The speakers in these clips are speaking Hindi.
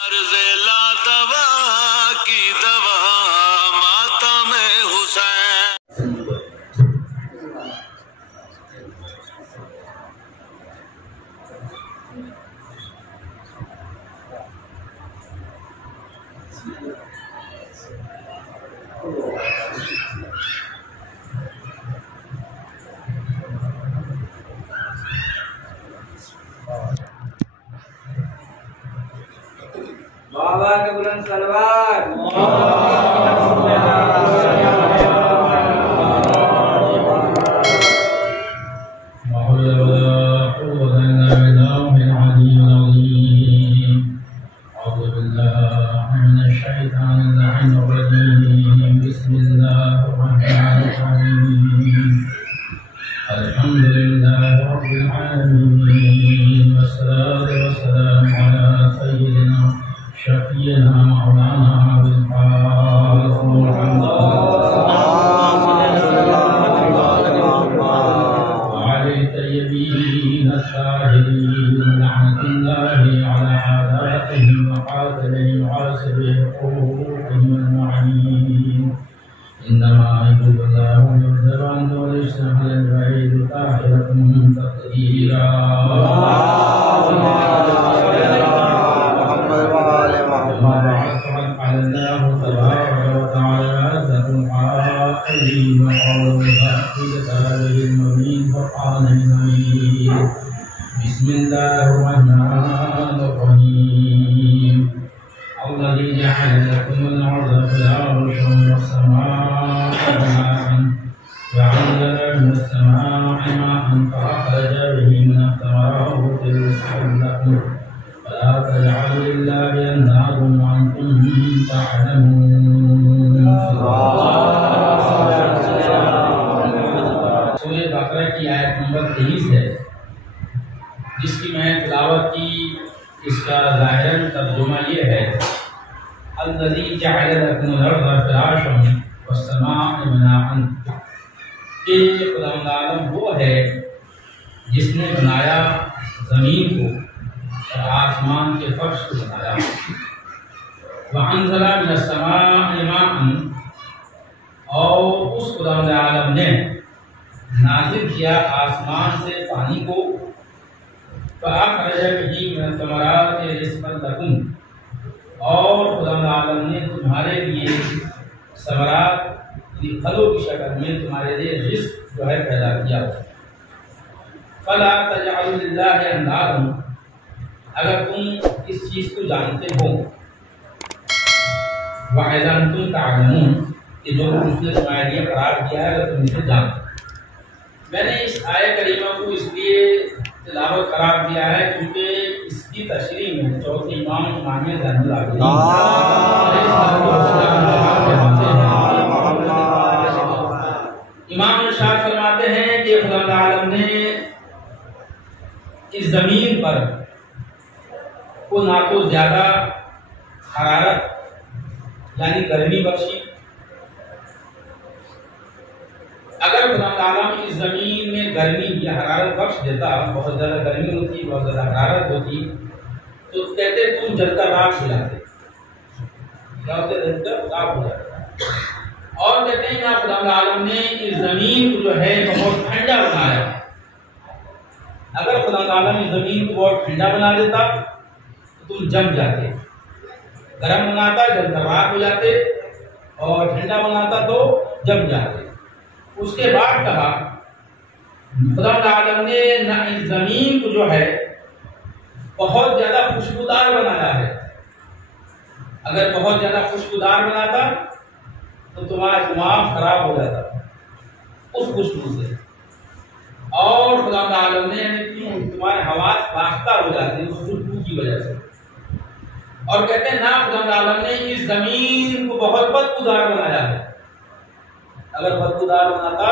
ला दवा की दवा मातम हुसैन। बाबा के बुलंद सलवात। जिसकी मैं तिलावत की, इसका ज़ाहिरन तर्जुमा ये है, अल्लज़ी जअल लकुमुल अर्ज़ फ़िराशन वस्समाअ बनाअन, कि खुदावंद आलम वो है जिसने बनाया ज़मीन को और आसमान के फर्श को बनाया। वअंज़ला मिनस्समाअ माअन, और उस खुदावंद आलम ने नाज़िल किया आसमान से पानी को। फ़अख़रज बिही मिन समराति रिज़्क़न लकुम, और खुदावंद आलम ने तुम्हारे लिए समरात फलों की शक्ल में तुम्हारे लिए रिज़्क़ जो है पैदा किया। फ़ला तजअलू लिल्लाहि अंदादन, अगर तुम इस चीज़ को जानते हो, वइज़ा अंतुम तअलमून, कि जो उसने तुम्हारे लिए करार दिया है अगर तुम इसे जानते। मैंने इस आयत करीमा को इसलिए तिलावत करार दिया है क्योंकि इसकी तशरीह में चौथे इमाम इमामिया इमाम इरशाद फरमाते हैं कि खुदा आलम ने इस जमीन पर को ना तो ज्यादा हरारत यानी गर्मी बख्शी। अगर खुदा आलम इस जमीन में गर्मी या हरारत बख्श देता, बहुत ज्यादा गर्मी होती, बहुत ज्यादा हरारत होती, तो कहते तुम जलता राख हो जाते, राख हो जाते। और कहते हैं ना खुदा आलम ने इस जमीन को जो है बहुत ठंडा बनाया। अगर खुदा आलम इस जमीन को बहुत ठंडा बना देता तो तुम जम जाते, गर्म बनाता जलता राख हो जाते, और ठंडा बनाता तो जम जाते। उसके बाद कहा खुदा आलम ने ना इस जमीन को जो है बहुत ज्यादा खुशबूदार बनाया है। अगर बहुत ज्यादा खुशबूदार बनाता तो तुम्हारा दिमाग खराब हो जाता उस खुशबू से, और खुदा आलम ने तुम्हारे हवास बाख्ता हो जाते उस खुशबू की वजह से। और कहते हैं ना खुदा आलम ने इस जमीन को बहुत बदबूदार बनाया है। अगर बदबूदार बनाता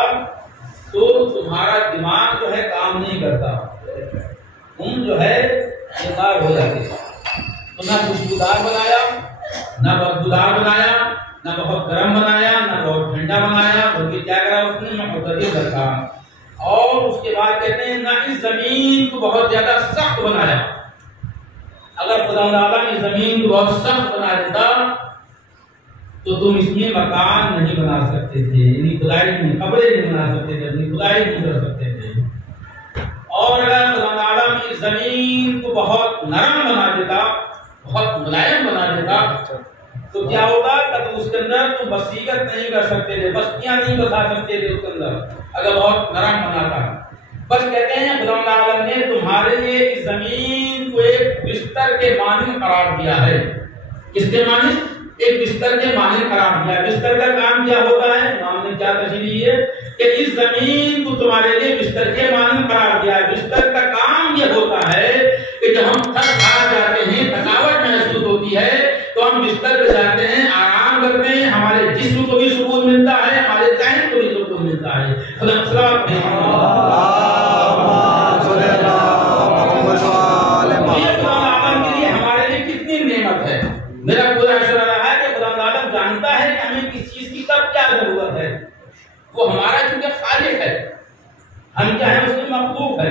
तो तुम्हारा दिमाग जो है काम नहीं करता, तुम जो है बेकार हो जाते। तो ना खुशबूदार बनाया, ना बदबूदार बनाया, ना बहुत गर्म बनाया, ना बहुत ठंडा बनाया, बल्कि क्या करा उसने मुतदल रखा। और उसके बाद कहते हैं ना इस जमीन को बहुत ज्यादा सख्त बनाया। अगर खुदा ने जमीन को बहुत सख्त बना देता तो तुम इसमें मकान नहीं बना सकते थे, यानी खुदाई में कब्रें नहीं बना सकते थे, अपनी खुदाई नहीं कर सकते थे। और अगर खुदा ने जमीन को बहुत नरम बना देता, बहुत मुलायम बना देता, तो क्या होगा कि उसके अंदर तुम बसीरत नहीं कर सकते थे, बस्तियां नहीं बसा सकते थे उसके अंदर, अगर बहुत नरम बनाता। बस कहते हैं खुदा ने तुम्हारे लिए इस जमीन को एक बिस्तर के मानिंद करार दिया है। किसके मानिंद? एक बिस्तर के मानिंद करार दिया। बिस्तर का काम क्या होता है? हमने क्या तशरीह है कि इस जमीन को तुम्हारे लिए बिस्तर के मानिंद करार दिया है। बिस्तर का काम ये होता है कि जब हम थक हार जाते हैं, थकावट महसूस होती है, तो हम बिस्तर पे जाते हैं, आराम करते हैं, हमारे जिस्म को भी सुकून मिलता है, हमारे ज़हन को भी सुकून मिलता है। हमारे लिए कितनी नेमत है। मेरा पूरा अशरा रहा है कि खुदा आलम जानता है कि हमें किस चीज की कब क्या जरूरत है। वो हमारा चूंकि खालिक है, हम क्या है, उसके मखलूक है,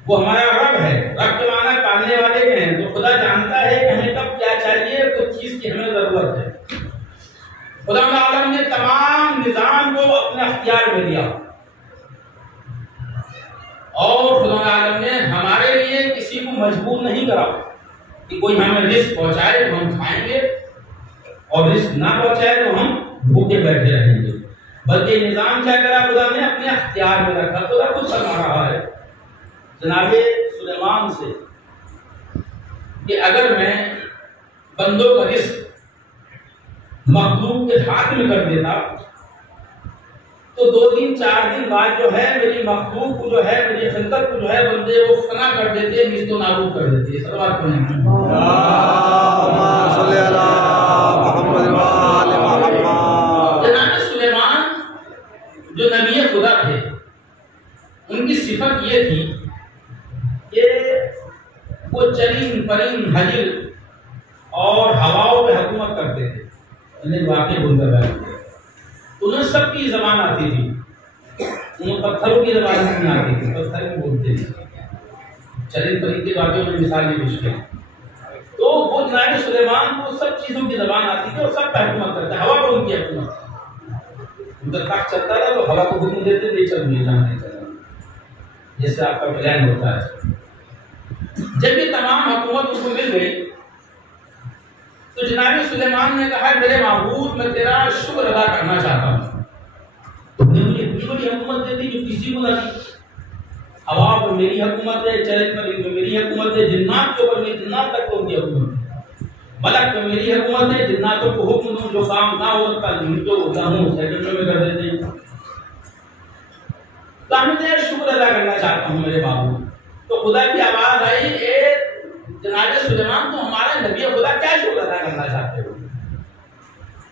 वो हमारा रब है। रब के माना पालने वाले के हैं। तो खुदा जानता है कि हमें कब क्या चाहिए, कुछ चीज की हमें जरूरत है। खुदा आलम ने तमाम निजाम को अपने अख्तियार में दिया और खुदा आलम ने हमारे लिए किसी को मजबूर नहीं करा कि कोई हमें रिस्क पहुंचाए तो हम खाएंगे और रिस्क ना पहुंचाए तो हम भूखे बैठे रहेंगे। बल्कि निजाम क्या करा खुदा ने? अपने अख्तियार में रखा। खुदा खुद फरमा रहा है जनाबे सुलेमान से कि अगर मैं बंदों का रिस्क मखलूक के हाथ में कर देता तो 2 दिन 4 दिन बाद जो है मेरी मखलूक को जो है, मेरी खिलकत को जो है, बंदे वो फना कर देते, निस्तो नाबूद कर देते। सलवात पढ़ें। जनाब सुलेमान जो नबी खुदा थे, उनकी सिफत ये थी कि वो चरीन परिन हजिर और हवाओं पे हुकूमत करते थे। वाकई बोलकर उन्हें सबकी जबान आती थी, उन्हें पत्थरों की जबान नहीं आती थी, पत्थर भी बोलते थे। चरित परी की बातें में मिसाल पेश की। तो वो जनाब सुलेमान को सब चीजों की जबान आती थी और सब पे हुकूमत करते, हवा पर उनकी हुकूमत। उनका तख्त चलता था तो हवा को हुक्म देते थे चल नहीं चला, जैसे आपका प्लान होता है। जब ये तमाम हुकूमत उसको मिल गई तो जनाब सुलेमान ने कहा, मेरे माबूद, मैं तेरा शुक्र अदा करना चाहता हूँ। तुमने मुझे इतनी बड़ी हुकूमत दे दी जो किसी को ना दी। हवा पर मेरी हुकूमत है, चरित पर मेरी हुकूमत है, जिन्नात के ऊपर मेरी, जिन्नात तक तो उनकी हुकूमत है, मलक पे मेरी हुकूमत है, जिन्नातों को हुक्म दूं जो काम ना हो सकता जो हूँ सेकंडों में कर देते हैं। तो मैं तेरा शुक्र अदा करना चाहता हूँ मेरे माबूद। तो खुदा की आवाज आई, ए जनाब सुलेमान, तो हमारे नबी खुदा क्या शुक्र अदा करना चाहते हो?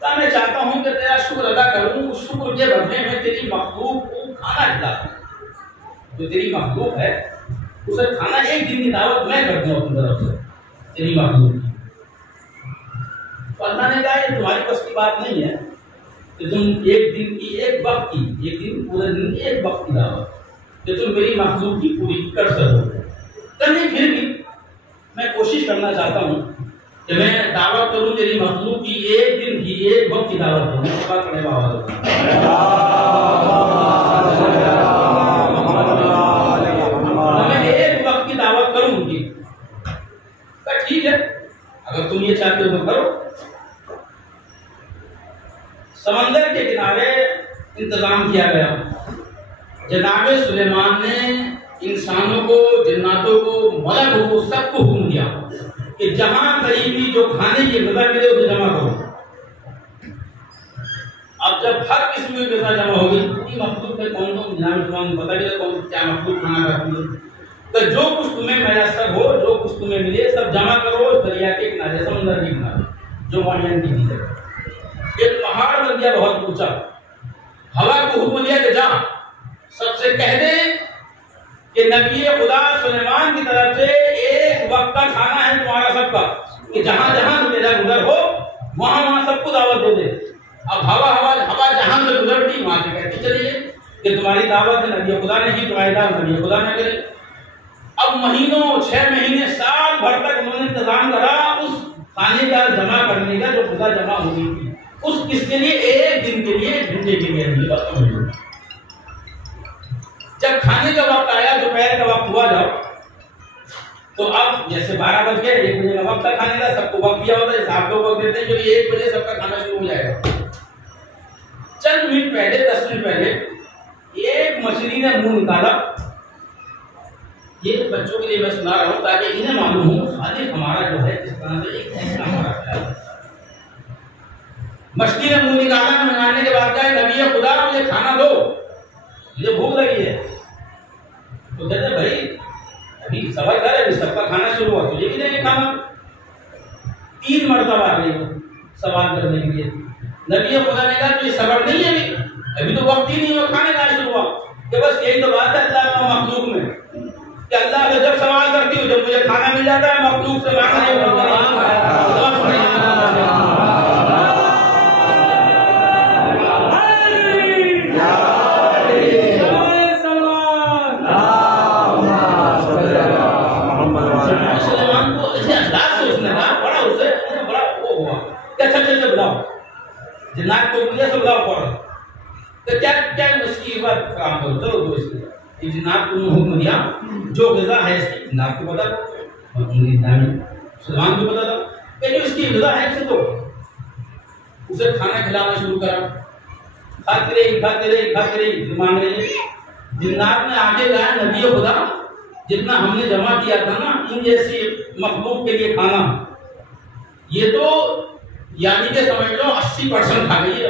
तो मैं चाहता हूं कि तेरा शुक्र अदा करूं, उस शुक्र के बदले में तेरी मखलूक को खाना खिलाऊं। जो तेरी मखलूक है उसे खाना, एक दिन की दावत मैं कर दूं अपनी तरफ से तेरी मखलूक की। तो अल्लाह ने कहा ये तुम्हारी बस की बात नहीं है कि तुम एक दिन की, एक वक्त की, एक दिन पूरे दिन की एक वक्त की दावत कि तुम मेरी मखलूक की पूरी कर सको। करनी फिर भी मैं कोशिश करना चाहता हूँ कि मैं दावत करूँ तेरी मखलूक की, एक दिन की, एक वक्त की दावत करूँ। मैं एक वक्त की दावत करूँ उनकी। ठीक है, अगर तुम ये चाहते हो तो करो। समंदर के किनारे इंतजाम किया गया। जनाब सुलेमान ने इंसानों को, जिन्नातों को, मलकों को, सबको हुक्म दिया कि जहां कहीं भी जो खाने की गज़ा मिले उसे जमा करो। अब जब हर किस्म की गज़ा जमा होगी, पूरी मखलूक में कौन कौन जनाब पता नहीं कौन क्या मखलूक खाना खाती है, तो जो कुछ तुम्हें मैसर हो, जो कुछ तुम्हें मिले, सब जमा करो दरिया के किनारे, समुद्र के किनारे, जो मानियन की चीज है। एक पहाड़ बन गया बहुत ऊंचा। हवा को हुक्म दिया कि जा सबसे कह दे कि नबी खुदा सुलेमान की तरफ से एक वक्त का खाना है तुम्हारा सबका, कि जहां जहां तेरा गुजर हो वहां वहां सबको दावत दे दे। अब हवा जहां से गुजरती वहां से कहती चलिए कि तुम्हारी दावत है नबी खुदा ने की, तुम्हारी दावत नबी खुदा ने करी। अब महीनों 6 महीने साल भर तक उन्होंने इंतजाम करा उस खाने का जमा करने का, जो गुजा जमा हो गई थी उस किसके लिए, एक दिन के लिए, घंटे के लिए। जब खाने का वक्त आया, दोपहर का वक्त हुआ जब, तो अब जैसे 12 बज गए, 1 बजे का वक्त था खाने का, सबको वक्त दिया होता है, जैसे आप लोग वक्त देते हैं, जो 1 बजे सबका खाना शुरू हो जाएगा। चंद मिनट पहले, 10 मिनट पहले एक मछली ने मुंह निकाला। ये बच्चों के लिए मैं सुना रहा हूं ताकि इन्हें मालूम हो खालिक हमारा जो है किस तरह से एक ऐसा हमारा ख्याल है। मछली ने मुंह निकाला, निकालने के बाद कहा, नबी खुदा मुझे खाना दो, मुझे भूख लगी है। तो कहते भाई अभी सवाल कर, अभी सबका खाना शुरू हुआ, तुझे भी देंगे खाना। 3 मरतबा आ गई सवाल करने के लिए। नबी खुदा ने कहा तुझे सबर नहीं है, अभी तो वक्त ही नहीं हुआ, खाने का शुरू हुआ। कि बस यही तो बात है अल्लाह का मखलूक में, कि अल्लाह से जब सवाल करती हूँ, जब मुझे खाना मिल जाता है, मखलूक से मांगना नहीं जिन्नात को मुझे सब लाओ फौरन। तो क्या क्या उसकी बात काम करो, चलो दो इसकी जिन्नात को हुक्म दिया, जो ग़िज़ा है इसकी जिन्नात को बता दो, सुलेमान को बता दो कि जो इसकी ग़िज़ा है इसे दो। उसे खाना खिलाना शुरू करा, खाते रही मांग रही। जिन्नात ने आगे कहा, नबी खुदा जितना हमने जमा किया था ना इन जैसी मखलूक के लिए खाना, ये तो यानी कि समझ लो 80% खा गई है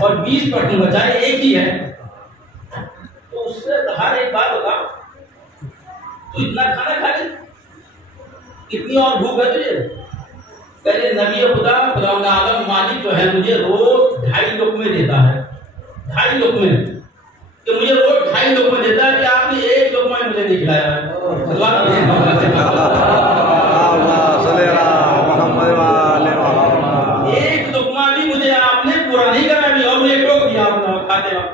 और 20% बचा है, एक ही है। तो उससे हर एक बात होगा, तो इतना खाना खा ले, कितनी और भूख है तुझे? कहते नबी खुदा खुदावंद आलम मालिक जो है मुझे रोज 2.5 लुक़्मे देता है, 2.5 लुक़्मे, कि मुझे रोज 2.5 लुक़्मे देता है, कि आपने 1 लुक़्मा मुझे नहीं खिलाया है। एक लुक़्मा भी मुझे आपने पूरा नहीं करा भी, और मुझे टोक दिया आपने खाते वक्त,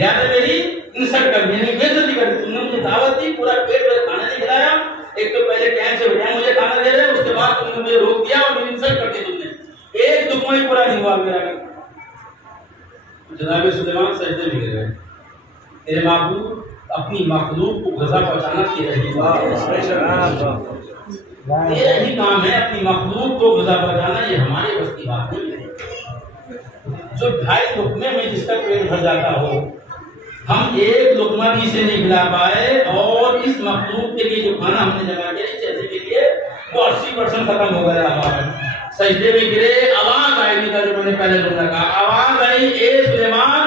या तो मेरी इंसल्ट कर दी, बेइज्जती कर दी। तुमने मुझे दावत दी, पूरा पेट भर खाना नहीं खिलाया, एक तो पहले कैंप से बैठा मुझे खाना दे रहे, उसके बाद तुमने मुझे रोक दिया और मेरी इंसल्ट कर दी तुमने, एक लुक़्मा ही पूरा नहीं हुआ मेरा। जनाब सुलेमान सजदे में गिर गए, तेरे महबूब अपनी मखलूक को ग़िज़ा पहुंचाना तेरा ही काम है, अपनी मखलूक को ग़िज़ा पहुंचाना, ये हमारे बस की बात नहीं है। जो 2.5 लुक़्मे में जिसका पेट भर जाता हो, हम 1 लुक़्मा भी इसे नहीं खिला पाए, और इस मखलूक के लिए जो खाना हमने जमा किया जैसे के लिए वो 80% खत्म हो गया हमारा। सजदे में गिरे, आवाज आई नहीं था, जो मैंने पहले बोला कहा, आवाज आई, ए सुलेमान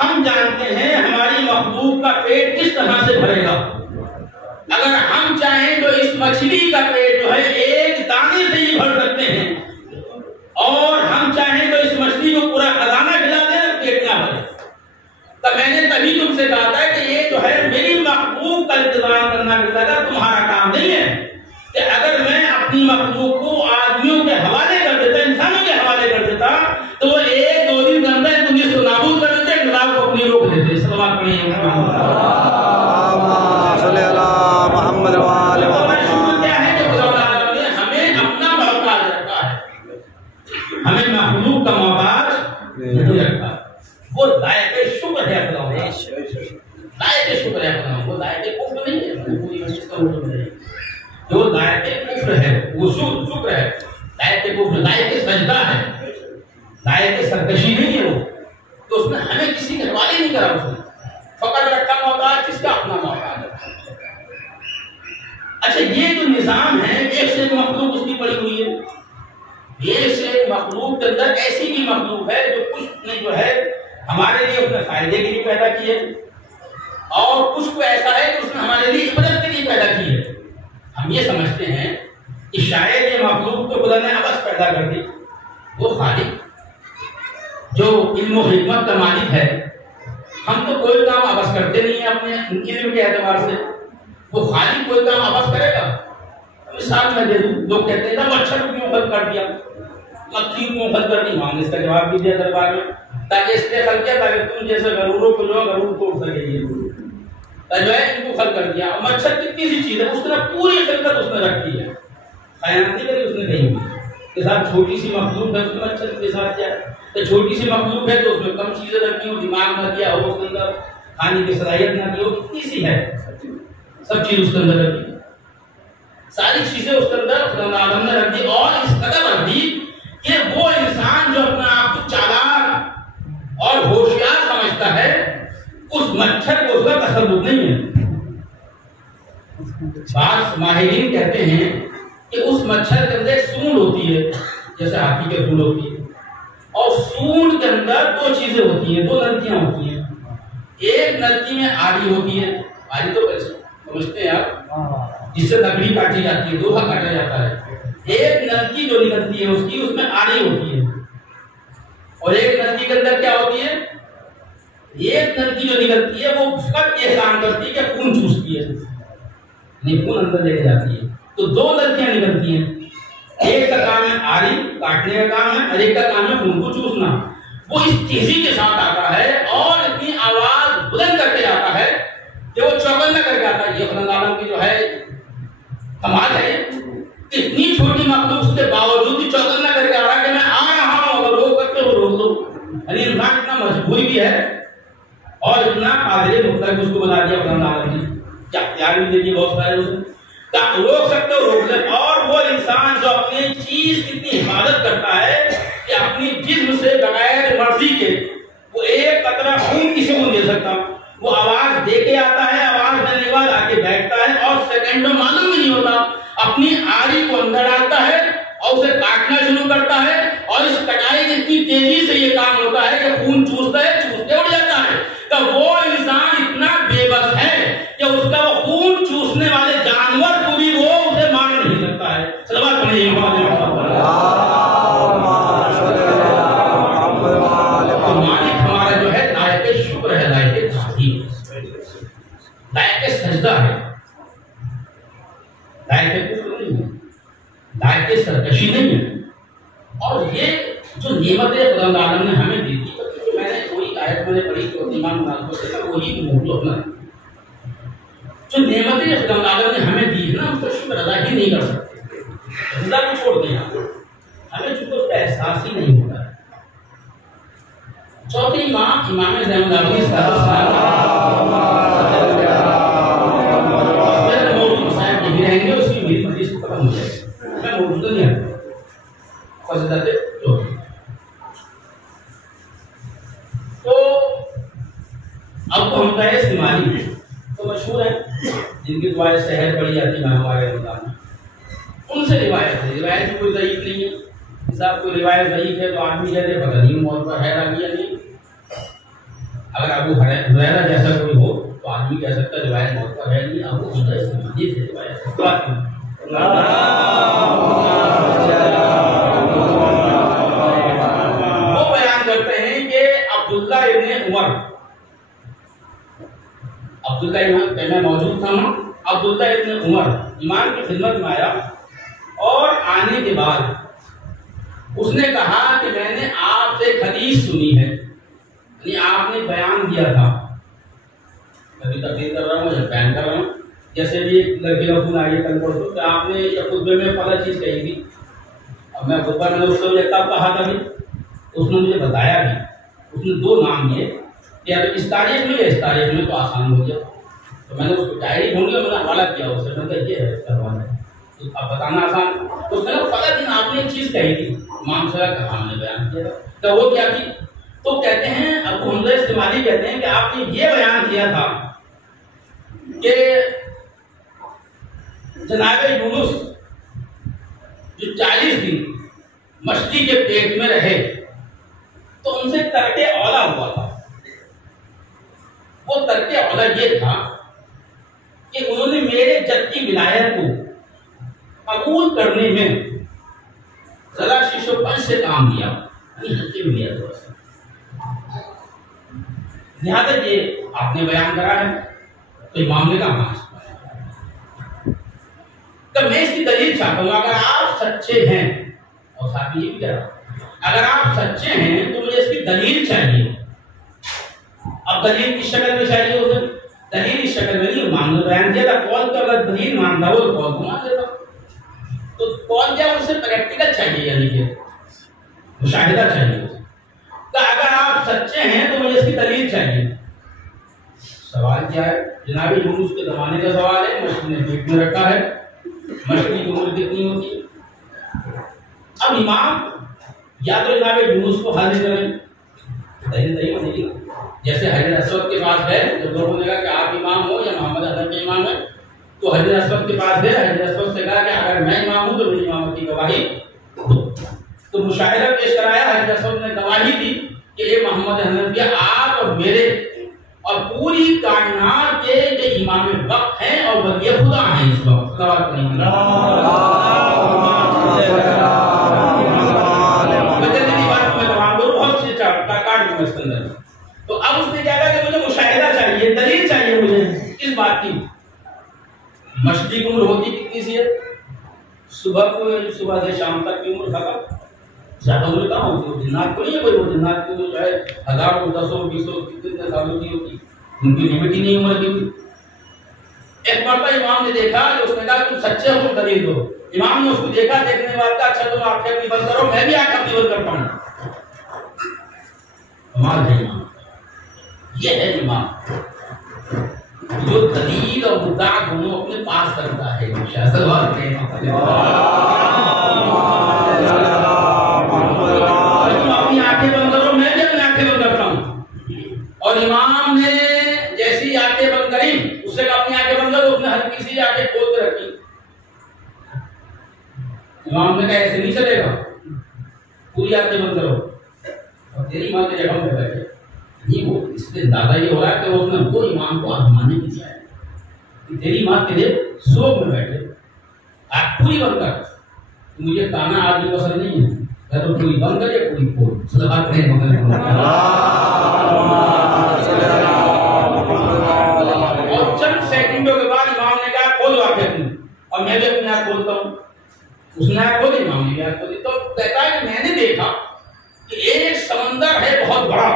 हम जानते हैं हमारी मखलूक का पेट किस तरह से भरेगा। अगर हम चाहें तो इस मछली का पेट जो है एक दाने से ही भर सकते हैं, और हम चाहें तो इस मछली को पूरा खजाना खिला दें, पेट ना भरे। तो मैंने तभी तुमसे कहा था कि ये जो है मेरी मखलूक का इंतजाम करना तुम्हारा काम नहीं है, कि अगर मैं अपनी मखलूक को आदमियों के हवाले कर देता, इंसानों के हवाले कर देता, तो वो 1-2 दिन के अंदर तुम इसको नाबूद कर देते, इंकलाब को अपनी रोक देते। सलाम पढ़िए क्या है कि खुदा ने हमें अपना मोहताज रखा है, हमें मखलूक का मोहताज नहीं रखा। वो लायक शुक्र है खुदा, लायक शुक्र है खुदा, वो लायक कुफ्र नहीं है। जो लायक कुफ्र है वो शुक्र है, लायक कुफ्र, लायक सजदा है, लायक सरकशी नहीं है वो। तो उसने हमें किसी के हवाले नहीं करा, उसने फकड़ रखा मोहताज, किसका अपना मोहताज। अच्छा, ये जो निजाम है, एक से एक मखलूक उसकी पड़ी हुई है, एक से एक मखलूक के अंदर ऐसी भी मखलूक है जो कुछ ने जो है हमारे लिए उसने फायदे के लिए पैदा की है, और कुछ को ऐसा है कि उसने हमारे लिए इबादत के लिए पैदा की है। हम ये समझते हैं कि शायद ये मखलूक तो खुदा ने अबस पैदा कर दी, वो खालिक जो इल्म और हिकमत का मालिक है, हम तो कोई काम अबस करते नहीं है अपने इल्म के एतबार से, वो खालिक कोई काम अबस करेगा। मिसाल मैं दे दूं, लोग कहते हैं ना मच्छर क्यों खल्क कर दिया, मक्खी क्यों खल्क कर दी, हमने इसका जवाब भी दिया दरबार में, ताकि इसलिए खल्क किया ताकि तुम जैसे गरूरों को जो गरूर तोड़ सके। जो है इनको खल कर दिया। और मच्छर कितनी सी चीज है, उसने पूरी खिलकत उसने रखी है, खयानत नहीं करी उसने कहीं भी के साथ। छोटी सी मखलूक है उसने मच्छर के साथ क्या, तो छोटी सी मखलूक है तो उसमें कम चीजें रखी हो, दिमाग ना दिया हो उसके अंदर, खाने की सलाहियत ना दी हो, कितनी सी है, सब चीज उसके अंदर रखी, सारी चीजें उसके अंदर खुदा आलम ने रख दी। और इस कदर रख दी कि वो इंसान जो अपने आप को चालाक और होशियार समझता है, उस मच्छर को उसका तसल्लुत नहीं है। बात माहिरीन कहते हैं कि उस मच्छर के अंदर सूंड होती है, जैसे हाथी के सूंड होती है, और सूंड के अंदर दो चीजें होती हैं, दो नलियां होती हैं। एक नली में आड़ी होती है, आड़ी तो समझते हैं आप, जिससे लकड़ी काटी जाती है, लोहा काटा जाता है। एक नली जो निकलती है उसकी, उसमें आड़ी होती है। और एक नली के अंदर क्या होती है, एक नली जो निकलती है वो फकत ये काम करती है कि खून चूसती है, नहीं खून अंदर लेके जाती है। तो दो नलियां निकलती हैं, एक का काम है आड़ी काटने का काम है, और एक का काम है खून को चूसना। वो इस तेजी के साथ आता है और इतनी आवाज बुलंद करके आता है कि वो चौकन्ना करके आता है। ये खुदा आलम की जो है कमाल है, इतनी छोटी मखलूक के बावजूद भी चौकन्ना करके आ रहा है कि मैं आ रहा हूं, अगर रोक करके वो रोक दो। यानी इंसान इतना मजबूरी भी है और इतना कादिर मुतलक उसको बना दिया खुदा आलम ने, क्या प्यार भी दे दी बहुत सारे उसे, रोक सकते हो रोक ले। और वो इंसान जो अपनी चीज की इतनी हिफाजत करता है कि अपनी जिस्म से बगैर मर्जी के वो एक कतरा खून किसी को नहीं दे सकता, वो आवाज दे के आता है, आवाज देने के बाद आके बैठता है और सेकंडों मालूम भी नहीं होता, अपनी आड़ी को अंदर डालता है और उसे काटना शुरू करता है। और इस कटाई की इतनी तेजी से ये काम होता है कि खून चूसता है, चूसते उड़ जाता है। तो वो इंसान इतना बेबस है कि उसका वो खून चूसने वाले जानवर को भी वो उसे मार नहीं सकता है। सलवात पढ़िए। तो मालिक हमारा जो है लायक शुक्र है, लायक ताज़ीम, लायक सजदा है, लायक कुफ्र नहीं है, लायक सरकशी नहीं है। और ये जो नेमतें खुदा आलम ने हमें दी थी, तो मैंने कोई आयत मैंने पढ़ी तो इमाम नाज़िम से मैं वही बोलूं अपना, जो नेमतें खुदा आलम ने हमें दी है ना, उसका शुक्र अदा ही नहीं कर सकते, खुदा को छोड़ दिया, हमें चूंकि उसका एहसास ही नहीं होता है। चौथी इमाम ज़ैनुल रहेंगे, उसकी मेरी मर्जी से खत्म हो जाएगी, मैं मौजूद नहीं है। तो अब तो हम कहे इस्तेमाली तो मशहूर है, जिनकी दुआएं शहर पड़ी जाती है हमारे रमजान में, उनसे रिवायत है, रिवायत में कोई ज़ईफ नहीं है। साहब कोई रिवायत ज़ईफ है तो आदमी कहते पता नहीं मौत पर हैरा किया नहीं। अगर अबू हुरैरा जैसा कोई हो तो आदमी कह सकता है रिवायत मौत पर है नहीं, अबू हुरैरा इस्तेमाली से रिवायत वो बयान करते हैं कि अब्दुल्ला इब्न उमर, अब्दुल्ला मैं मौजूद था ना, अब्दुल्ला इब्न उमर इमाम की खिदमत में आया और आने के बाद उसने कहा कि मैंने आपसे एक हदीस सुनी है, यानी आपने बयान दिया था, कभी तकरीर कर रहा हूँ या बयान कर रहा हूँ, जैसे भी एक लड़के का फोन आइए कल परसों कि आपने खुतबे में फला चीज कही थी। अब मैं खुतबा मैंने उससे तब कहा था भी, उसने मुझे बताया भी, उसने दो नाम दिए कि अगर इस तारीख में या इस तारीख में तो आसान हो गया। तो मैंने उसको डायरी ढूंढी और मैंने हवाला किया उससे, मैंने कहा ये है इसका हवाला, तो अब बताना आसान। तो उसने फला दिन आपने एक चीज कही थी, इमाम साहब का हमने बयान किया था, तो वो क्या थी? तो कहते हैं अबू हमजा इस्तेमाली कहते हैं कि आपने ये बयान किया था कि जनाब यूनुस जो 40 दिन मछली के पेट में रहे तो उनसे तरके औला हुआ था। वो तरके औला ये था कि उन्होंने मेरे जद की विलायत को कबूल करने में जरा शीशोपन से काम लिया, हल्के में लिया थोड़ा सा। लिहाजा ये आपने बयान करा है तो इमाम ने कहा तो मैं इसकी दलील चाहता हूं, अगर आप सच्चे हैं, और साथ ये भी कह रहा अगर आप सच्चे हैं तो मुझे इसकी दलील चाहिए। अब दलील किस शक्ल में चाहिए उसे? दलील इस शक्ल में नहीं इमाम ने बयान किया था। कौल तो अगर दलील मानता हो तो कौल को मान लेता, तो कौन क्या उसे प्रैक्टिकल चाहिए, यानी कि मुशाहिदा चाहिए। तो अगर आप सच्चे हैं तो मुझे इसकी दलील चाहिए। सवाल क्या है? जनाब यूनुस के जमाने का सवाल है, मछली ने पेट में रखा है, मछली की उम्र कितनी होती है? अब इमाम या तो जनाब यूनुस को हाजिर करें, दलील सही बनेगी। जैसे हजरत असवद के पास है, जब लोगों ने कहा कि आप इमाम हो या मोहम्मद हसन के इमाम है, तो हजरत असवद के पास है, हजरत असवद से कहा कि अगर मैं इमाम हूं तो मेरी इमामत की गवाही दो। तो मुशाहिदा पेश कराया, हजरत असवद ने गवाही दी कि ये मोहम्मद हनफिया आप और मेरे और पूरी कायनात के जो इमाम वक्त हैं और वली खुदा हैं इस वक्त। तो अब उसने क्या कहा कि मुझे मुशाहिदा चाहिए, दलील चाहिए मुझे इस बात की। मछली की उम्र होती कितनी सी है? सुबह को, सुबह से शाम तक की उम्र था, ज्यादा उम्र कहाँ होती? जिन्नात को नहीं है कोई, वो जिन्नात की जो है 1000 1000 20 कितने सालों की होती, उनकी लिमिट ही नहीं उम्र की। एक बार इमाम ने देखा, उसने कहा तुम सच्चे हो तुम दलील दो। इमाम ने उसको देखा, देखने के बाद कहा अच्छा तुम आंखें अपनी बंद करो, मैं भी आंखें अपनी बंद करता हूँ। कमाल है इमाम, ये है इमाम जो दलील और मुद्दा दोनों अपने पास करता है। तुम अपनी आंखें बंद करो, मैं भी अपनी आंखें बंद करता हूँ। और इमाम ने जैसी आंखें बंद करी, उससे अपनी आंखें बंद करो, उसने हल्की सी आंखें खोल के रखी। इमाम ने कहा ऐसे नहीं चलेगा, पूरी आंखें बंद करो। और तेरी माँ के जगह पे बैठे नहीं, वो इसलिए दादा ये हो रहा है कि उसने वो इमाम को आजमाने की चाहे कि तेरी माँ तेरे शोक में बैठे, आप पूरी बंद कर। मुझे गाना आज भी पसंद नहीं है, तो पूरी बंद कर या पूरी खोल, सलाह करें और चंद सेकंडों के बाद इमाम ने कहा खोल आंखें अपनी, और मैं भी अपनी आंख खोलता हूँ। उसने आंख खोली, इमाम ने भी आंख खोली। तो कहता है कि मैंने देखा कि एक समंदर है बहुत बड़ा,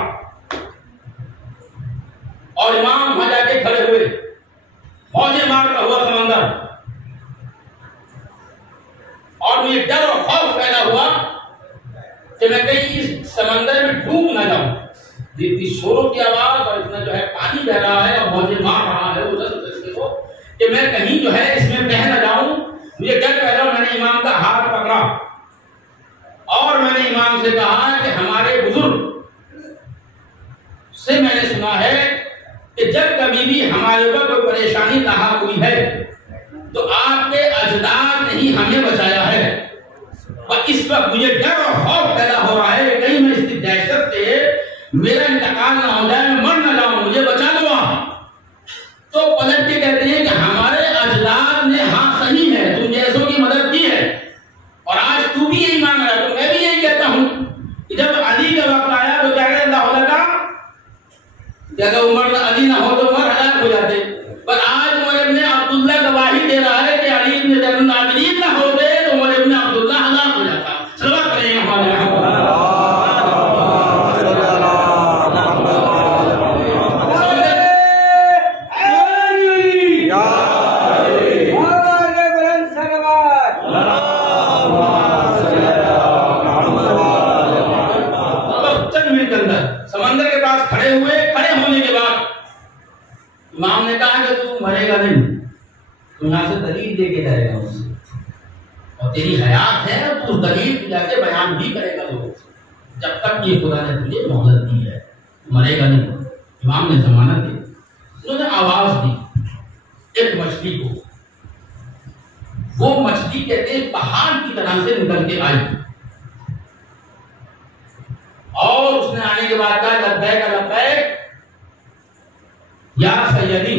और इमाम वहां जाके खड़े हुए, मौजें मारता हुआ समंदर, और मुझे डर और खौफ पैदा हुआ कि मैं कहीं इस समंदर में डूब न जाऊं। इतनी शोरों की आवाज और इतना जो है पानी बह रहा है और मौजें मार रहा है उधर को, कि मैं कहीं जो है इसमें बह न जाऊं। मुझे डर पैदा। मैंने इमाम का हाथ पकड़ा और मैंने इमाम से कहा कि हमारे बुजुर्ग से मैंने सुना है कि जब कभी भी हमारे ऊपर कोई परेशानी लाहक हुई है तो आपके अजदाद ने ही हमें बचाया है। और इस वक्त मुझे डर और खौफ पैदा हो रहा है, कहीं मैं इसकी दहशत से मेरा इंतकाल ना हो जाए, मैं मर ना जाऊं, मुझे बचा लो आप। तो पलट के कहते हैं कि हमारे अजदाद ने हाँ सही है, तुम जैसों की मदद की है और आज तू भी यही मांग रहा है। तो मैं भी यही कहता हूं कि जब अली का वक्त आया तो क्या अगर उमर अली ना हो तो उमर हलाक हो जाते, पर आज उमर इब्न अब्दुल्ला गवाही दे रहा है कि अली इब्न ज़ैनुल आबिदीन ना होते तो उमर इब्न अब्दुल्ला हलाक हो जाता। सल्लल्लाहु अलैहि समंदर के पास खड़े हुए, खड़े होने के बाद इमाम ने कहा कि तू मरेगा नहीं, तू यहाँ से दलील लेके जाएगा उससे, और तेरी हयात है तो उस दलील को जाके बयान भी करेगा लोगों से, जब तक ये खुदा ने तुझे मोहलत दी है, मरेगा नहीं। इमाम ने जमानत दी। उन्होंने आवाज दी एक मछली को, वो मछली कहते हैं पहाड़ की तरह से निकल के आई, और उसने आने के बाद कहा लब्बैक लब्बैक या सैयदी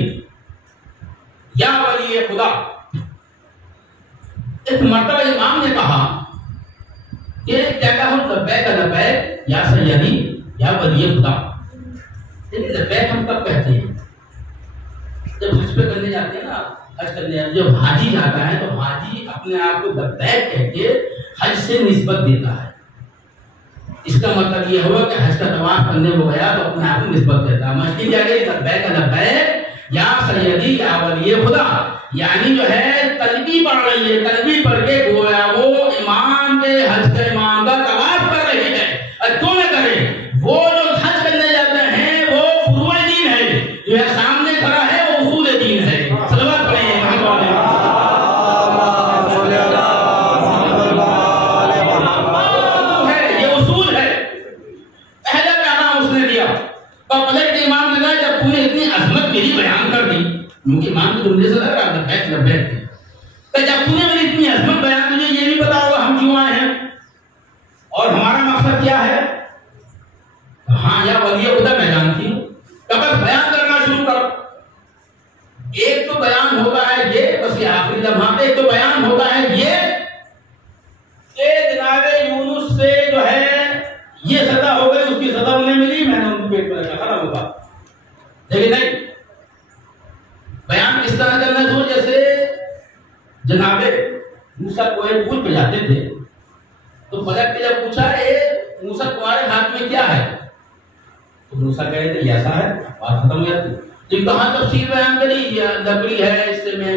या वली खुदा। एक मर्तबा इमाम ने कहा कि क्या कहा हम लब्बैक लब्बैक या सैयदी या वली खुदा। लेकिन लब्बैक हम कब कहते हैं? जब हज पे करने जाते हैं ना, हज करने जब हाजी जाता है तो हाजी अपने आप को लब्बैक कह के हज से निस्बत देता है। इसका मतलब यह हुआ कि हज का तवाफ करने को गया तो अपने आप को निस्बत देता है। मछली क्या गई लब्बैक लब्बैक या सैयदी या वली खुदा, यानी जो है तलबी पढ़ रही है, तलबी पढ़ के गोया वो इमाम के हज के इमाम का तवाफ कर रही है। क्यों न करे, वो जो हज करने जाते हैं वो फुरूए दीन है, जो है सामने खड़ा है वो उसूल दीन है। सलवात पढ़े है, ये उसूल है। पहला पैगाम उसने दिया और पलट के इमाम ने कहा जब तूने इतनी अजमत मेरी बयान कर दी, क्योंकि इमाम के जुमले से लग रहा था बैठ थे, तो जब तूने मेरी इतनी अजमत बयान, तुझे ये भी पता होगा हम क्यों आए हैं और हमारा मकसद क्या है। हाँ या वली खुदा मैं जानती हूँ, तो बस बयान करना शुरू करो। एक तो बयान होता है ये, बस ये आखिरी लम्हा पे एक तो बयान होता है ये कि जनाबे यूनुस से जो है ये सजा हो गई, उसकी सजा उन्हें मिली, मैंने उनको पेट पर रखा, खत्म होगा। लेकिन नहीं, बयान किस तरह करना चाहिए, जैसे जनाबे मूसा को एक फूल पे जाते थे तो पलट के जब पूछा मूसा तुम्हारे हाथ में क्या है, तो मूसा कहे थे ऐसा है, बात खत्म हो जाती। तो कहाँ तफसील बयान करी, लकड़ी है, इससे मैं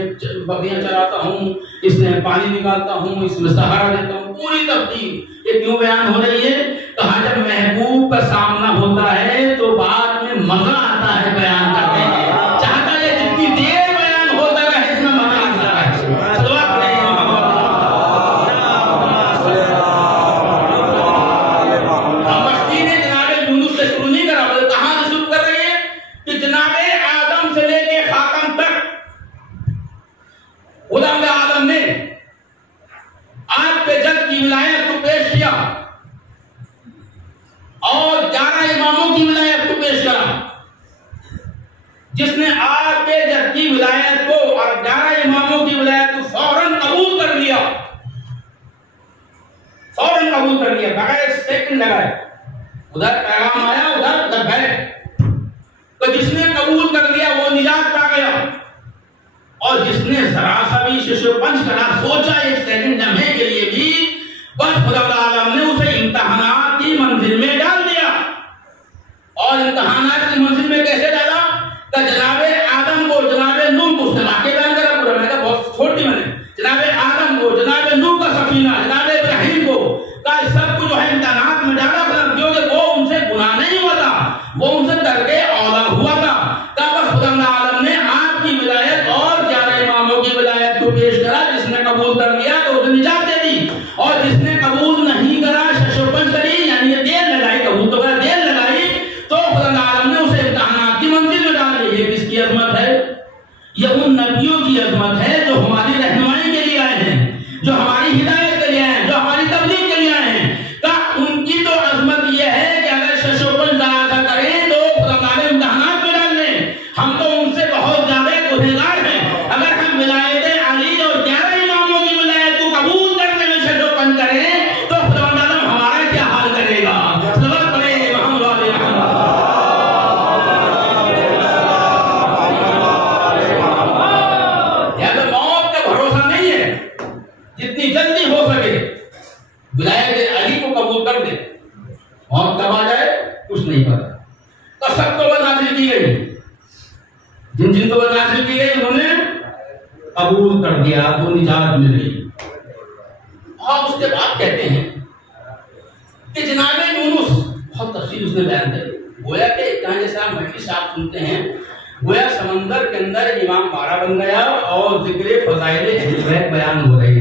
बकरियां चराता हूँ, इससे पानी निकालता हूँ, इसमें सहारा देता हूँ, पूरी तफसील ये क्यों बयान हो रही है। कहा जब महबूब का सामना होता है तो बाद में मजा आता है बयान करने में, चाहता है जितनी देर बयान होता रहे इसमें मजा आता है। हम मस्ती ने जनाबे यूनुस से शुरू नहीं करा, बोले कहां से शुरू कर रहे हैं कि जनाबे आदम से लेके खाकम तक खुदा आदम ने आज पे जद की विलायत को पेश किया और 11 इमामों की विलायत को पेश करा। जिसने आग के जद की विलायत को और 11 इमामों की विलायत को फौरन कबूल कर लिया, फौरन कबूल कर लिया, बगैर सेकंड लगाए, उधर पैगाम आया उधर बैठ, तो जिसने कबूल कर लिया वो निजात पा गया, और जिसने जरा सा भी शिशुपंच करा सोचा एक सेकंड लम्हे के लिए भी, बस खुदा आलम ने उसे इम्तिहानात की मंजिल में डाल दिया। और इम्तिहानात की मंजिल में कैसे डाला, तो जनाबे आदम को जनाबे नूह को उसने वाक्य बयान करा पूरा, मैं कहा बहुत छोटी मैंने, जनाबे आदम को जनाबे नूह का सफीना, जनाबे इब्राहिम को का सब कुछ जो है इम्तिहानात में डाला, क्योंकि वो उनसे गुनाह नहीं हुआ था, वो उनसे तरके औला हुआ था। बस खुदा आलम ने आपकी विलायत और 11 इमामों की विलायत को पेश करा, जिसने कबूल कर लिया तो उसे निजात दे दी, और जिसने कबूल नहीं करा शशोपन करी, यानी ये देर लगाई, कबूल तो कर देर लगाई, तो खुदा आलम ने उसे इम्तिहानात की मंजिल में डाल दिया। ये किसकी अजमत है, ये उन नबियों की अजमत है जो हमारी रहनुमाई के लिए आए हैं, जो हमारी हिदायत के लिए आए हैं, जो हमारी तबलीग के लिए आए हैं। का उनकी तो अजमत ये है कि अगर शशोपन ज़्यादा करें तो खुदा ने इम्तिहानात में डाल दें। हम तो उनसे बहुत ज्यादा गुनहगार हैं। अगर हम विलायत अली और 11 इमामों की विलायत को कबूल करने में शशोपन करें तो खुदा हमारा क्या हाल करेगा। सबक पढ़े मोहम्मद वाले मौत का भरोसा नहीं है, जितनी जल्दी हो सके विलायत अली को कबूल कर दे, मौत कब आ जाए कुछ नहीं पता। तो सबको नाज़िल की गई, जिन जिनको नाज़िल की गई उन्होंने कबूल कर दिया तो निजात मिल गई। और उसके बाद कहते हैं कि जनाबे यूनुस, बहुत तफसील उसने बयान करी, गोया के जैसे आप मजलिस आप सुनते हैं, गोया समंदर के अंदर इमाम बारा बन गया और जिक्र फज़ाइल अहल बैत बयान हो रहे थे।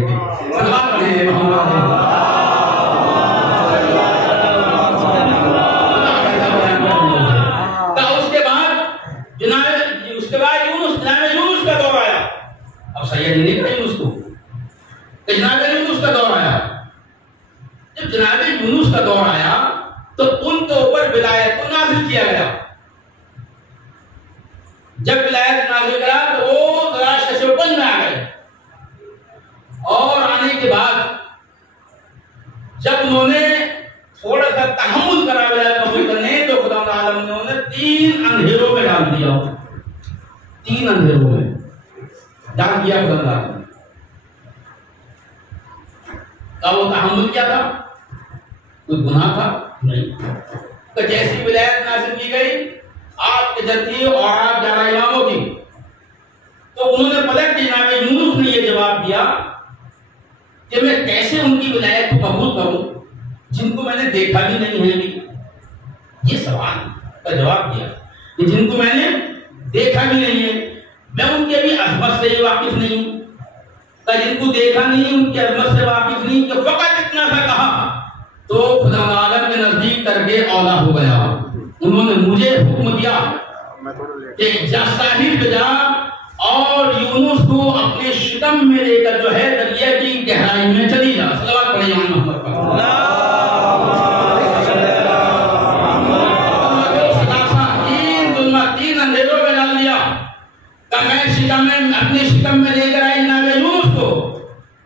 उसके बाद यूनुस का दौर आया। अब सैयद नहीं कहीं उसको जनाब यूनुस का दौर आया। जब जनाब यूनुस का दौर आया तो उनके ऊपर विलायत को नाज़िल किया गया। जब विलायत नाज़िल करा तो वो जरा शशोपन में आ गए, और आने के बाद जब उन्होंने थोड़ा सा तहम्मुल करा विलायत कबूल करने, तो खुदा आलम ने उन्हें 3 अंधेरों में डाल दिया। 3 अंधेरों में डाल दिया खुदा आलम। का वो तहम्मुल क्या था? कोई गुनाह था? नहीं। तो जैसी विलायत नाज़िल की गई आपके जत्ती और आप 11 इमामों की, तो उन्होंने पलट के जनाब यूनुस ने यह जवाब दिया कि मैं कैसे उनकी विलायत को कबूल करूं जिनको मैंने देखा भी नहीं है। ये सवाल का जवाब दिया कि जिनको मैंने देखा भी नहीं है, मैं उनके अभी अजमत से वाकिफ नहीं हूं, जिनको देखा नहीं उनके अजमत से वाकिफ नहीं, कि फकत इतना सा कहा तो खुदा आलम के नजदीक करके औला हो गया। उन्होंने मुझे हुक्म दिया कि जा साहिब जा और यूनुस को अपने शिकम में लेकर जो है दरिया की गहराई में चली जा। सल्लल्लाहु अलैहि वसल्लम तीन अंधेरों में डाल दिया। मैं शिकम में अपने शिकम में लेकर आई जनाब यूनुस को,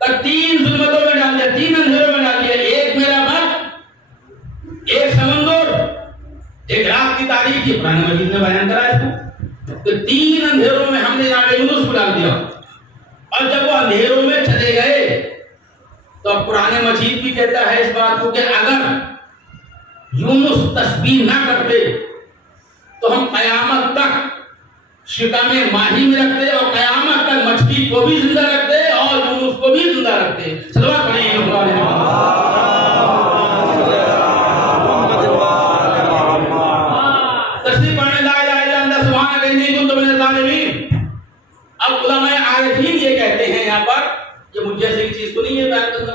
तब तीन जुल्मतों में डाल दिया, तीन अंधेरों में डाल दिया। एक मेरा मर्द, एक समंदर, एक रात की तारीख। कुरान मजीद ने बयान करा इसको। तो तीन अंधेरों में हमने जनाब यूनुस को डाल दिया। और जब वो अंधेरों में चले गए तो अब कुरान मजीद भी कहता है इस बात को कि अगर यूनुस तस्बीह ना करते तो हम कयामत तक शिकमे माही में रखते और कयामत तक मछली को भी जिंदा रखते और यूनुस को भी जिंदा रखते। सल्लल्लाहु अलैहि वसल्लम। तस्बीह पढ़ने ला इलाहा इल्लल्लाह सुभानक इन्नी कुन्तु मिनज़ ज़ालिमीन। अब उलमाए आरिफीन ये कहते हैं यहाँ पर, ये मुझे ऐसी चीज तो नहीं है बयान करना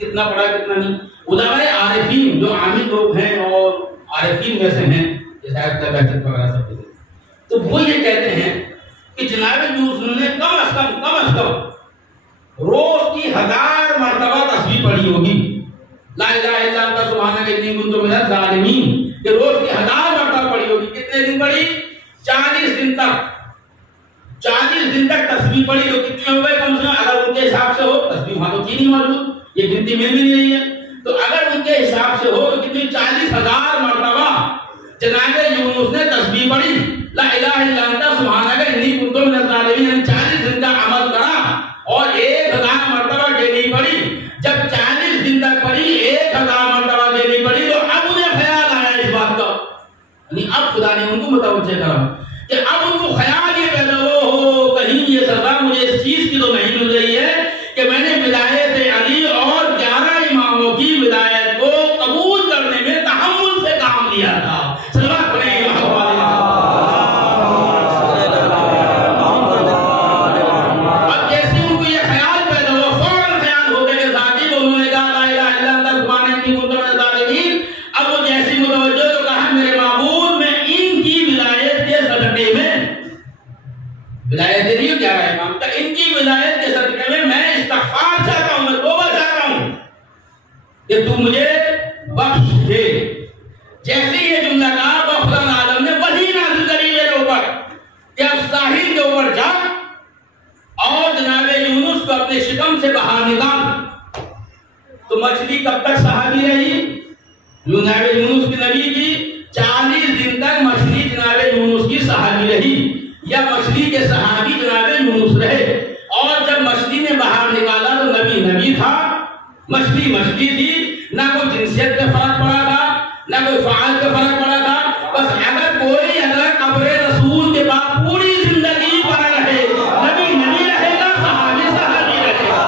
कितना पढ़ा कितना नहीं। उलमाए आरिफीन जो आमिल लोग हैं और आरिफीन में से हैं, जैसे बैठक वगैरह सब, तो वो ये कहते हैं कि जनाब यूनुस ने कम अज कम रोज की 1000 मरतबा तस्बीह पढ़ी होगी, ला इलाहा इल्लल्लाह सुभानक इन्नी कुन्तु मिनज़ ज़ालिमीन, कि रोज की 1000 मरतबा पढ़ी होगी। कितने दिन पढ़ी? 40 दिन तक। 40 दिन तक तस्बीह पढ़ी तो कितने हो गए कम से कम? अगर उनके हिसाब से हो, तस्बीह वहां तो थी नहीं मौजूद, ये गिनती मिल भी नहीं रही है, तो अगर उनके हिसाब से हो तो कितनी 40,000 मरतबा जनाब यूनुस ने तस्बीह पढ़ी, ला इलाहा इल्लल्लाह सुभानक इन्नी कुन्तु मिनज़ ज़ालिमीन, यानी 40 दिन का अमल करा और 1000 मरतबा डेली पढ़ी। जब 40 दिन तक पढ़ी, 1000 मरतबा डेली पढ़ी, तो अब उन्हें ख्याल आया इस बात का, यानी अब खुदा ने उनको मुतवज्जह करा कि अब उनको ख्याल ये पैदा हो कहीं ये सजा मुझे इस चीज की तो नहीं मिल रही है कि मैंने विलायत अली और 11 इमामों की विलायत को कबूल करने में तहम्मुल से काम लिया था। विलायत नहीं क्या है इमाम का, इनकी विलायत के सदक़े में मैं इस्तिग़फ़ार चाहता हूं, मैं तौबा चाहता हूं कि तू मुझे बख्श दे। जैसे ये जुमला कहा तो खुदा आलम ने वही नाज़िल करी मेरे ऊपर कि अब साहिल के ऊपर जा और जनाब यूनुस को अपने शिकम से बाहर निकाल। तो मछली कब तक सहाबी रही? जनाब यूनुस की नबी की 40 दिन तक मछली जनाब यूनुस की सहाबी रही, या मछली के सहाबी जनाब यूनुस रहे। और जब मछली ने बाहर निकाला तो नबी था, मछली थी, ना कोई जिनसियत का फर्क पड़ा था, ना कोई फ़ाल का फर्क पड़ा था। बस अगर कब्र रसूल के बाद पूरी जिंदगी पर रहे, नबी रहेगा, सहाबी रहेगा।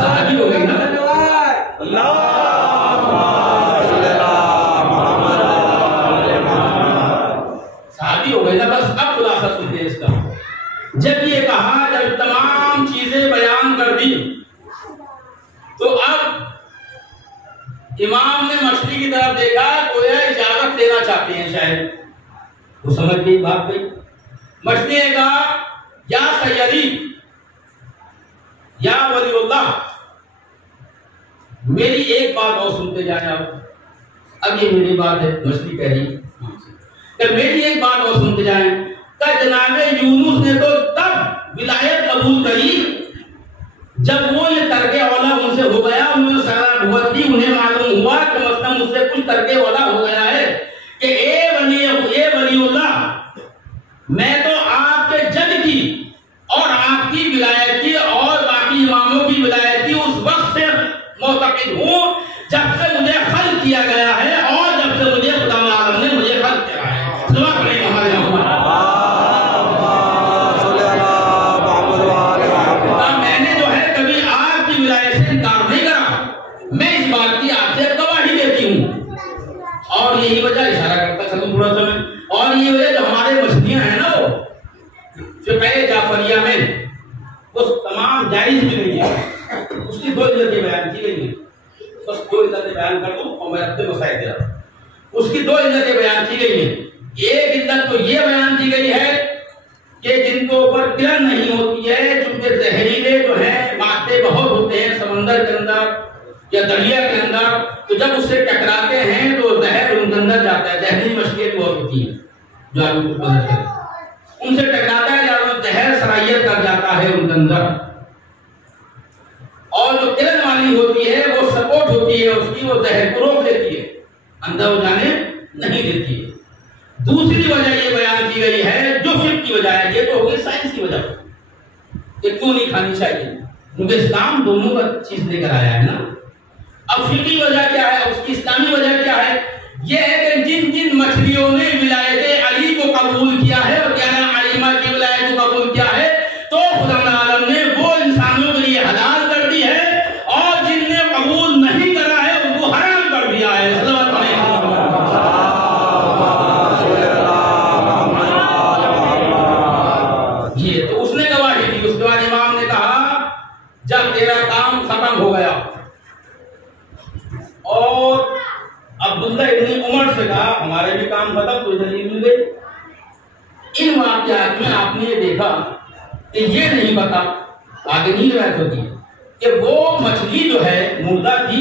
सहाबी हो गई ना, सहाबी हो गई ना। बस अब खुलासा सुनिए इसका। जब ये कहा, जब तमाम चीजें बयान कर दी, तो अब इमाम ने मछली की तरफ देखा, गोया इजाजत देना चाहते हैं शायद, वो समझ गई बात गई। मछली ने कहा, या सैयदी, या वलीउल्लाह, मेरी एक बात और सुनते जाए आप। अब ये मेरी बात है, मछली कह रही, मेरी एक बात और सुनते जाए। जनाब यूनुस ने तो तब विलायत कबूल करी जब वो ये तरके औला उनसे हो गया, उन्होंने सारा नबूवत दी, उन्हें मालूम हुआ कि मतलब मुझसे कुछ तरके औला हो गया है कि ए वलीउल्लाह, मैं तो आपके जद की और आपकी विलायत की और बाकी इमामों की विलायत की उस वक्त से और यही वजह, इशारा करता चलूं थोड़ा सा मैं, और ये वजह जो हमारे मछलियां हैं ना, वो जो पहले जाफरिया में वो तमाम जायज भी नहीं है, उसकी दो इल्लतें बयान की गई है। बस दो इल्लतें बयान कर दूं और मैं अपने मसाइल दे रहा हूं। उसकी दो इल्लतें बयान की गई है। एक इल्लत तो ये बयान की गई है कि जिनके ऊपर किरण नहीं होती है, चूंकि जहरीले जो है मादे बहुत होते हैं समंदर के अंदर या दरिया के अंदर, तो जब उससे टकराते हैं तो जहर उनके अंदर जाता है। जहरीली मछलियां बहुत होती हैं जो आलू को बदल कर उनसे टकराता है, जब जहर सरायत कर जाता है उनके अंदर। और जो किरण वाली होती है वो सपोर्ट होती है उसकी, वो जहर को रोक देती है, अंदर हो जाने नहीं देती है। दूसरी वजह ये बयान की गई है जो फिक्र की वजह है, ये तो होगी साइंस की वजह, ये क्यों नहीं खानी चाहिए, क्योंकि इस्लाम दोनों का चीज लेकर आया है ना। अब फिक्री वजह क्या है, उसकी इस्लामी वजह क्या है, ये है कि जिन जिन मछलियों ने विलायत अली को कबूल किया है और क्या आलिमा की विलायत को कबूल किया है, तो खुदा आलम ने वो इंसानों के लिए हलाल कर दी है, और जिनने कबूल नहीं करा है उनको हराम कर दिया है। ये तो उसने गवाही दी। उसके बाद इमाम ने कहा जब तेरा काम खत्म हो गया और अब्दुल्ला इब्न उमर से कहा हमारे भी काम खत्म, तो दलील मिल गई। इन वाक़यात में आपने ये देखा कि ये नहीं पता, आगे नहीं रह होती कि वो मछली जो है मुर्दा थी,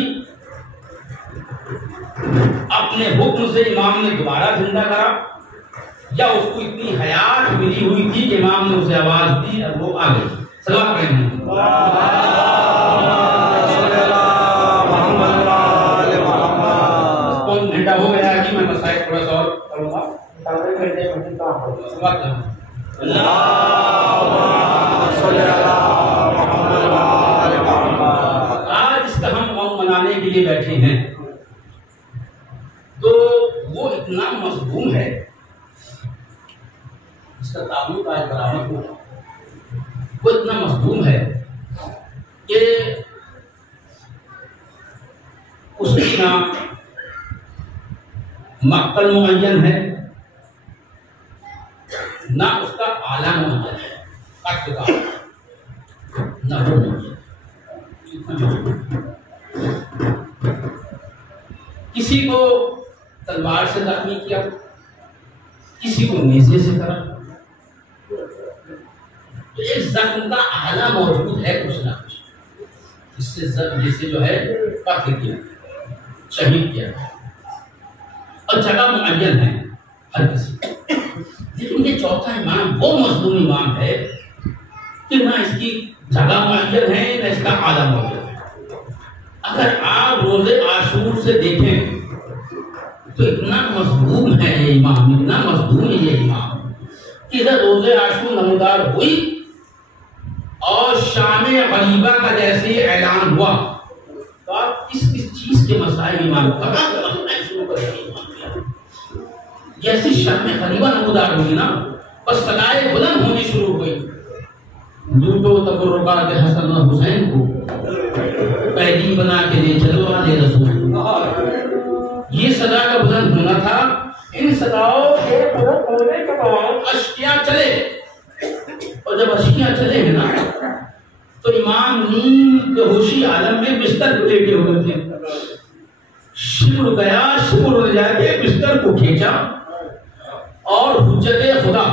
अपने हुक्म से इमाम ने दोबारा जिंदा करा, या उसको इतनी हयात मिली हुई थी कि इमाम ने उसे आवाज दी और वो आ गई। सलाम करें। घंटा हो गया है कि मैं मसाइल थोड़ा सा और करूंगा। आज इसका हम मौन मनाने के लिए बैठे हैं, तो वो इतना मजबूम है, इसका ताल्लुक आज बराबर हो, वो इतना मजबूम है कि उसकी ना मक्तल मुअय्यन है ना उसका आला मुअय्यन है, कत्ल का ना वो मुअय्यन। किसी को तलवार से जख्मी किया, किसी को नेज़े से करा, तो एक जख्म का आला मौजूद है कुछ ना कुछ, इससे जैसे जो है कत्ल किया, शहीद किया, और जगह मुअय्यन है हर किसी। लेकिन ये चौथा इमाम वो मजलूम इमाम है कि ना इसकी जगह मुअय्यन है ना इसका आला मुअय्यन है। अगर आप रोजे आशूर से देखें तो इतना मजलूम है ये इमाम, इतना मजलूम है ये इमाम कि जब रोजे आशूर नमूदार हुई और शामे गरीबा का जैसे ऐलान हुआ, तो आप किस चीज के मसाइल इमाम शुरू करेंगे। जैसी शामे गरीबा नमूदार हुई ना, बस सदाए बुलंद होनी शुरू हुई। लूटो तबरुकात हसन और हुसैन को कैदी बना के ले चलो आले रसूल। ये सदा का बुलंद होना था। इन सदाओं के बुलंद होने के बाद अश्कियां चले, और जब अश्कियां चले हैं ना, तो इमाम नींद के होशी आलम में बिस्तर को लेके हुए थे। शिब्र गया, शिब्र ले जाके बिस्तर को खींचा और हुज्जत खुदा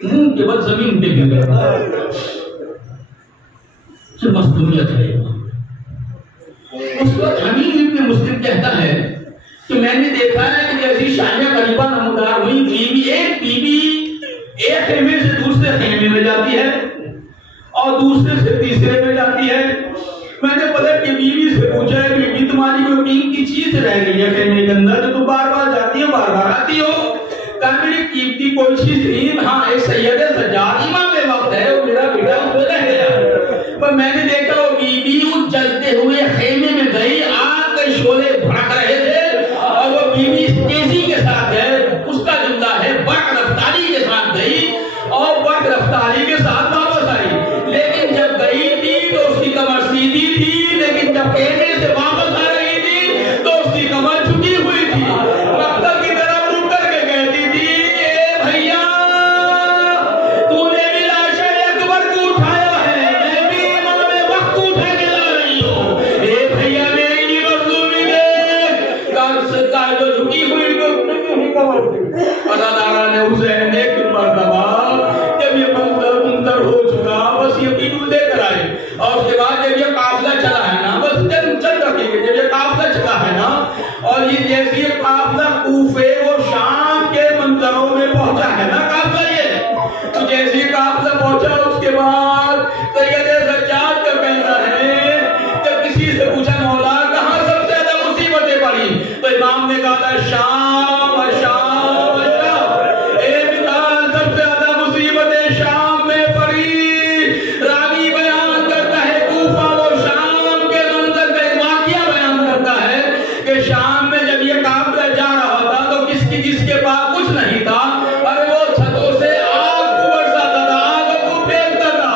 मुंह के बाद जमीन पे गिर गया। मजलूमियत है। उस वक्त हमीद इब्न मुस्लिम कहता है कि मैंने देखा है कि जैसी शामिया करीबा नमूदार हुई, एक बीबी एक खेमे से दूसरे खेमे में जाती है और दूसरे से तीसरे में जाती है। मैंने पलट के बीवी से पूछा है बीबी तुम्हारी कोई कीमती चीज रह गई है खेमे के अंदर, तो तुम बार बार जाती हो बार बार आती हो? कहा मेरी कीमती कोई चीज नहीं, हाँ एक सैयद सज्जाद इमाम वक्त है, वो मेरा बेटा उसमें रह गया। पर मैंने देखा वो बीबी उस जलते हुए खेमे में गई, आग के शोले भड़क रहे थे और वो बीबी तेजी के साथ है, उसका जुमला है बड़ रफ्तारी के साथ गई और बड़ रफ्तारी के साथ वापस आई। लेकिन जब गई थी तो उसकी कमर सीधी थी, लेकिन जब खेमे से वापस आ रही थी तो उसकी कमर झुकी हुई अल्लाह ताला ने हुसैन ने एक मर्तबा जब ये मंजर हो चुका, बस ये पीटू लेकर आए, और उसके बाद जब ये काफिला चला है ना, बस चल रखेंगे, जब ये काफिला चला है ना, और ये जैसे ये काफिला कूफे वो शाम के मंजरों में पहुंचा है ना काफिला, ये तो जैसे ही काफिला पहुंचा उसके बाद सैयद सज्जाद का कहना है, जब किसी से पूछा मौला कहां सबसे ज्यादा मुसीबतें पड़ी, तो इमाम ने कहा शाम सबसे ज्यादा मुसीबतें शाम में पड़ी। रावी बयान करता है कूफा, वो शाम के मंजर का एक वाकया बयान करता है कि शाम में जब ये काफिला जा रहा था तो किसके पास कुछ नहीं था, अरे वो छतों से आग को बरसाता था, आग को फेंकता था,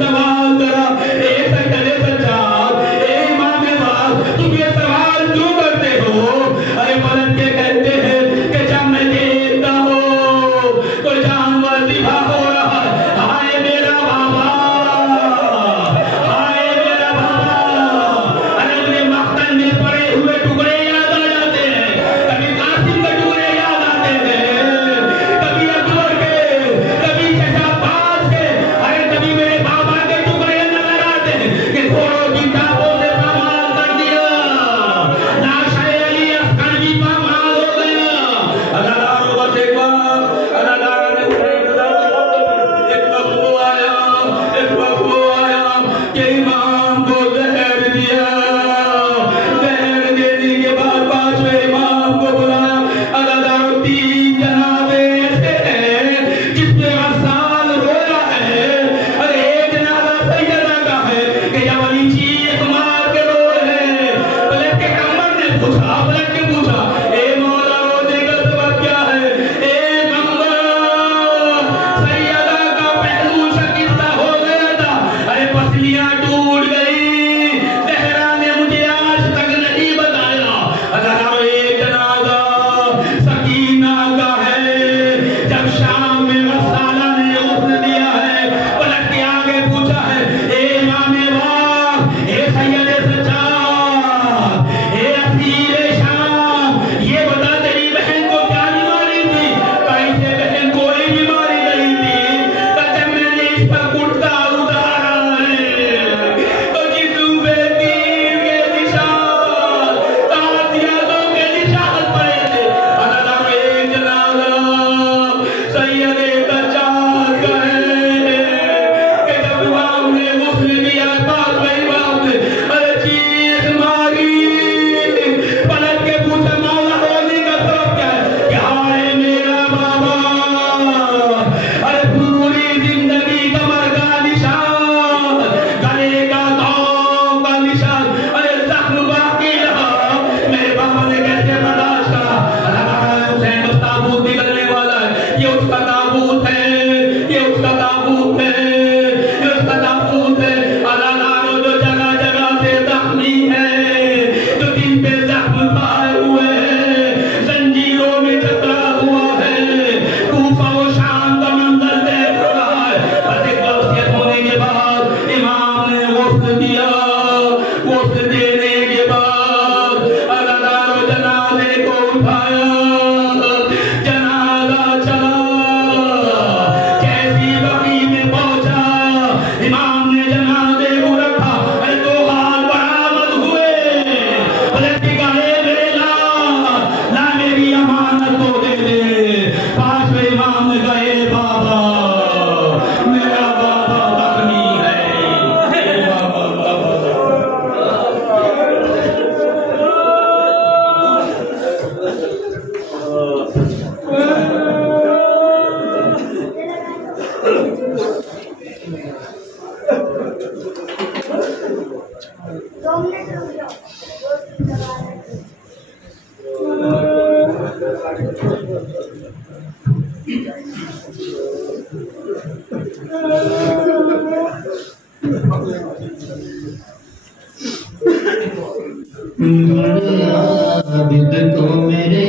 सवाल करा, ए सच्चे सज्जाद, ए इमाम वास, तुम ये सवाल क्यों करते हो? अरे पलट के कहते हैं कि जब मैं देखता हूँ कोई जानवर ज़िबा हो रहा है, हाय मेरा बाबा, हाय मेरा बाबा। अरे मुझे मख्तल में पड़े हुए टुकड़े याद आ जाते हैं, कभी कासिम के टुकड़े याद आते हैं, कभी अकबर के, कभी शहजाबाज के, अरे कभी मेरे बाबा के टुकड़े नजर आते हैं कि घोड़ों की टापों से पामाल कर दिया, लाशे अली अस्कर भी पामाल हो गया। अल्लाह बस एक बार अल्लाह ने एक वक्त वो आया कि इमाम को जहर दिया, जहर देने के बाद पांचवें इमाम को बुलाया। अल्लाह 3 जनाजे ऐसे हैं जिसमें असाल रोया है, अरे एक जनाजा सैयदा का है कि जब अली चीख मार के रो रहे हैं, पलट के कमर ने पूछा, पलट के पूछा, ए मौला रोने का सबब क्या है? ए कमर, सैयदा का पहलू शकीस्ता हो गया था, अरे पसलियां टूट गई, ज़हरा ने मुझे आज तक नहीं बताया। अल्लाह एक जनाजा सकीना का है, जब शाम में रसाला ने उसने दिया है। पलट के आगे पूछा है, ए इमाम वाह, ए सैयद सज्जाद, ए असीर शाम, ये बता तेरी बहन को क्या बीमारी थी? कैसे बहन कोई बीमारी नहीं थी, जब मैंने इसका कुर्ता उतारा है तो जिस्म पे तीर के निशान, तातियातों के निशान पड़े थे। अल्लाह एक जनाजा सैयद सज्जाद का है कि जब इमाम ने गुस्ल दिया, पांचवें इमाम ने अरे चीख मारी, पलट के पूछा, मौला रोने का सबब क्या है? क्या है मेरा बाबा? अरे पूरी जिंदगी कमर का निशान, गले का दांव का निशान, अरे जख्म बाकी रहा, मेरे बाबा ने कैसे बर्दाश्त करा? अल्लाह हुसैन बस ताबूत निकलने वाला है, ये उसका ताबूत है, ये उसका ताबूत है, ये उसका ताबूत है। अल्लाह जो जगह जगह से जख्मी है, जो दिन पे जख्म पाए हुए हैं, जंजीरों में जकड़ा हुआ है, कूफा और शाम का मंजर देख रहा है। बस एक वसीयत होने के बाद इमाम ने गुस्ल दिया, गुस्ल देने के बाद अल्लाह जनाजे को उठाया, जनाजा चला, जैसी बकी में पहुंचा, इमाम ने जनाजे को रखा, अरे 2 हाथ बरामद हुए, पलट के कहे मेरे ला मेरी अमानत को दे दे। पांचवें इमाम ने कहे बाबा, मेरा बाबा जख्मी है, आबिद को मेरे